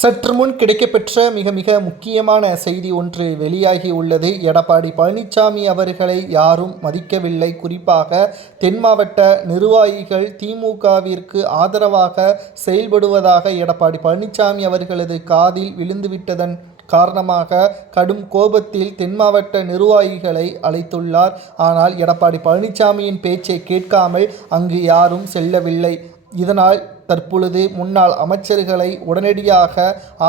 சற்று முன் கிடைக்கப்பெற்ற மிக மிக முக்கியமான செய்தி ஒன்று வெளியாகி உள்ளது. எடப்பாடி பழனிசாமி அவர்களை யாரும் மதிக்கவில்லை. குறிப்பாக தென் மாவட்ட நிர்வாகிகள் திமுகவிற்கு ஆதரவாக செயல்படுவதாக எடப்பாடி பழனிசாமி அவர்களது காதில் விழுந்துவிட்டதன் காரணமாக கடும் கோபத்தில் தென் மாவட்ட நிர்வாகிகளை அழைத்துள்ளார். ஆனால் எடப்பாடி பழனிசாமியின் பேச்சை கேட்காமல் அங்கு யாரும் செல்லவில்லை. இதனால் தற்பொழுது முன்னாள் அமைச்சர்களை உடனடியாக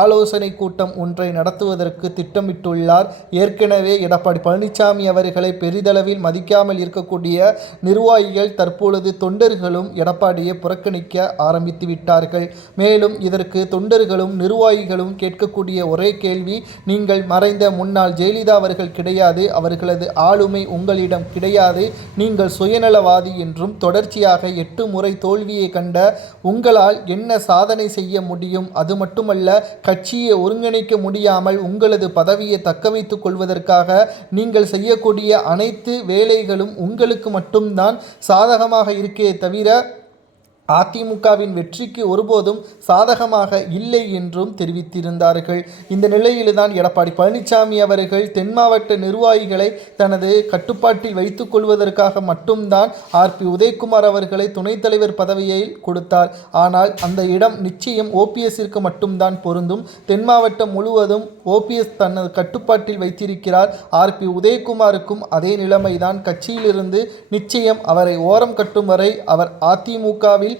ஆலோசனை கூட்டம் ஒன்றை நடத்துவதற்கு திட்டமிட்டுள்ளார். ஏற்கனவே எடப்பாடி பழனிசாமி அவர்களை பெரிதளவில் மதிக்காமல் இருக்கக்கூடிய நிர்வாகிகள் தற்பொழுது தொண்டர்களும் எடப்பாடியை புறக்கணிக்க ஆரம்பித்து விட்டார்கள். மேலும் இதற்கு தொண்டர்களும் நிர்வாகிகளும் கேட்கக்கூடிய ஒரே கேள்வி நீங்கள் மறைந்த முன்னாள் ஜெயலலிதா அவர்கள் கிடையாது அவர்களது ஆளுமை உங்களிடம் கிடையாது நீங்கள் சுயநலவாதி என்றும் தொடர்ச்சியாக எட்டு முறை தோல்வியை கண்ட உங்கள் உங்களால் என்ன சாதனை செய்ய முடியும்? அது மட்டுமல்ல கட்சியை ஒருங்கிணைக்க முடியாமல் உங்களது பதவியை தக்க வைத்துக் கொள்வதற்காக நீங்கள் செய்யக்கூடிய அனைத்து வேலைகளும் உங்களுக்கு மட்டும்தான் சாதகமாக இருக்கே தவிர அதிமுகவின் வெற்றிக்கு ஒருபோதும் சாதகமாக இல்லை என்றும் தெரிவித்திருந்தார்கள். இந்த நிலையில்தான் எடப்பாடி பழனிசாமி அவர்கள் தென் மாவட்ட நிர்வாகிகளை தனது கட்டுப்பாட்டில் வைத்துக் கொள்வதற்காக மட்டும்தான் ஆர்பி உதயகுமார் அவர்களை துணைத் தலைவர் பதவியை கொடுத்தார். ஆனால் அந்த இடம் நிச்சயம் ஓபிஎஸ்ஸிற்கு மட்டும்தான் பொருந்தும். தென் மாவட்டம் முழுவதும் ஓபிஎஸ் தனது கட்டுப்பாட்டில் வைத்திருக்கிறார். ஆர்பி உதயகுமாருக்கும் அதே நிலைமைதான். கட்சியிலிருந்து நிச்சயம் அவரை ஓரம் கட்டும் வரை அவர் அதிமுகவில்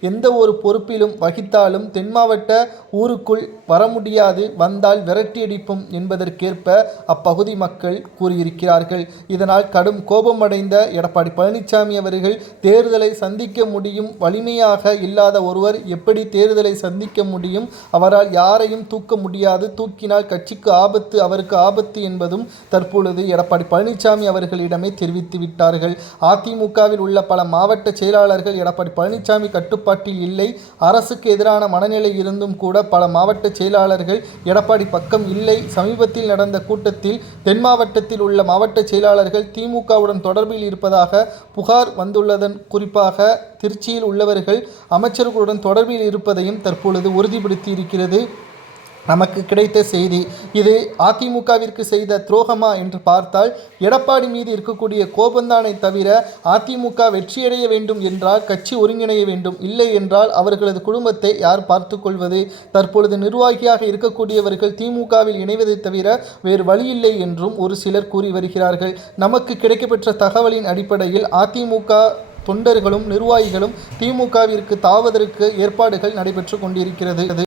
எந்த ஒரு பொறுப்பிலும் வகித்தாலும் தென் மாவட்ட ஊருக்குள் வர முடியாது வந்தால் விரட்டியடிப்போம் என்பதற்கேற்ப அப்பகுதி மக்கள் கூறியிருக்கிறார்கள். இதனால் கடும் கோபமடைந்த எடப்பாடி பழனிசாமி அவர்கள் தேர்தலை சந்திக்க முடியும் வலிமையாக இல்லாத ஒருவர் எப்படி தேர்தலை சந்திக்க முடியும்? அவரால் யாரையும் தூக்க முடியாது. தூக்கினால் கட்சிக்கு ஆபத்து அவருக்கு ஆபத்து என்பதும் தற்பொழுது எடப்பாடி பழனிசாமி அவர்களிடமே தெரிவித்து விட்டார்கள். அதிமுகவில் உள்ள பல மாவட்ட செயலாளர்கள் எடப்பாடி பழனிசாமி கட்டுப்பாட்டில் இல்லை. அரசுக்கு எதிரான மனநிலை இருந்தும் கூட பல மாவட்ட செயலாளர்கள் எடப்பாடி பக்கம் இல்லை. சமீபத்தில் நடந்த கூட்டத்தில் தென் மாவட்டத்தில் உள்ள மாவட்ட செயலாளர்கள் திமுகவுடன் தொடர்பில் இருப்பதாக புகார் வந்துள்ளதன் குறிப்பாக திருச்சியில் உள்ளவர்கள் அமைச்சர்களுடன் தொடர்பில் இருப்பதையும் தற்பொழுது உறுதிப்படுத்தி இருக்கிறது நமக்கு கிடைத்த செய்தி. இது அதிமுகவிற்கு செய்த துரோகமா என்று பார்த்தால் எடப்பாடி மீது இருக்கக்கூடிய கோபந்தானை தவிர அதிமுக வெற்றியடைய வேண்டும் என்றால் கட்சி ஒருங்கிணைய வேண்டும். இல்லை என்றால் அவர்களது குடும்பத்தை யார் பார்த்து கொள்வது? தற்பொழுது நிர்வாகியாக இருக்கக்கூடியவர்கள் திமுகவில் இணைவதை தவிர வேறு வழியில்லை என்றும் ஒரு சிலர் கூறி வருகிறார்கள். நமக்கு கிடைக்கப்பெற்ற தகவலின் அடிப்படையில் அதிமுக தொண்டர்களும் நிர்வாகிகளும் திமுகவிற்கு தாவதற்கு ஏற்பாடுகள் நடைபெற்று கொண்டிருக்கிறது.